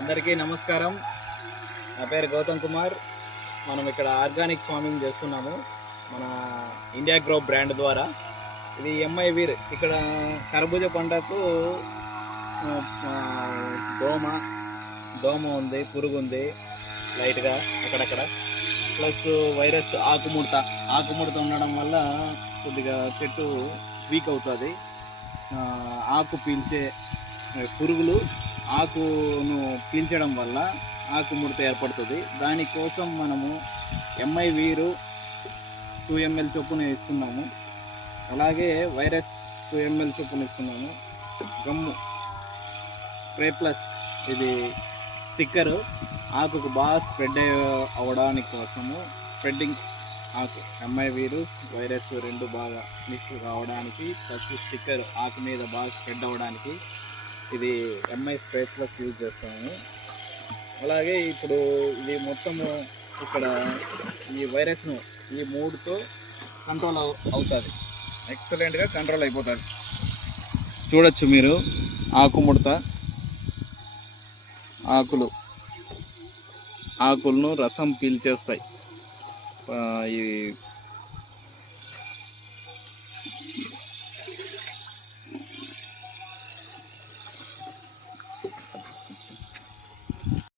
అందరికీ నమస్కారం. నా పేరు గౌతమ్ కుమార్. మనం ఇక్కడ ఆర్గానిక్ ఫార్మింగ్ చేస్తున్నాము మన ఇండియా గ్రో బ్రాండ్ ద్వారా. ఇది ఎంఐ వీర్. ఇక్కడ కర్బూజ పంటకు దోమ ఉంది, పురుగు ఉంది లైట్గా అక్కడక్కడ. ప్లస్ వైరస్ ఆకుముడత ఉండడం వల్ల కొద్దిగా చెట్టు వీక్ అవుతుంది. ఆకు పీల్చే పురుగులు ఆకును పీల్చడం వల్ల ఆకుముడత ఏర్పడుతుంది. దానికోసం మనము ఎంఐ వీరు 2 ml చొప్పున ఇస్తున్నాము. అలాగే వైరస్ 2 ml చొప్పున ఇస్తున్నాము. గమ్ము స్ప్రే ప్లస్ ఇది స్టిక్కరు ఆకుకు బాగా స్ప్రెడ్ అవ్వడానికి కోసము, స్ప్రెడ్డింగ్ ఆకు ఎంఐ వీరు వైరస్ 2 బాగా మిక్స్ కావడానికి, ప్లస్ స్టిక్కర్ ఆకు మీద బాగా స్ప్రెడ్ అవ్వడానికి ఇది ఎంఐ స్ప్రే ప్లస్ యూజ్ చేస్తాము. అలాగే ఇప్పుడు ఇది మొత్తము ఇక్కడ ఈ వైరస్ను ఈ 3తో కంట్రోల్ అవుతుంది. ఎక్సలెంట్గా కంట్రోల్ అయిపోతుంది. చూడొచ్చు మీరు ఆకుముడత, ఆకులను రసం పీల్చేస్తాయి. ఈ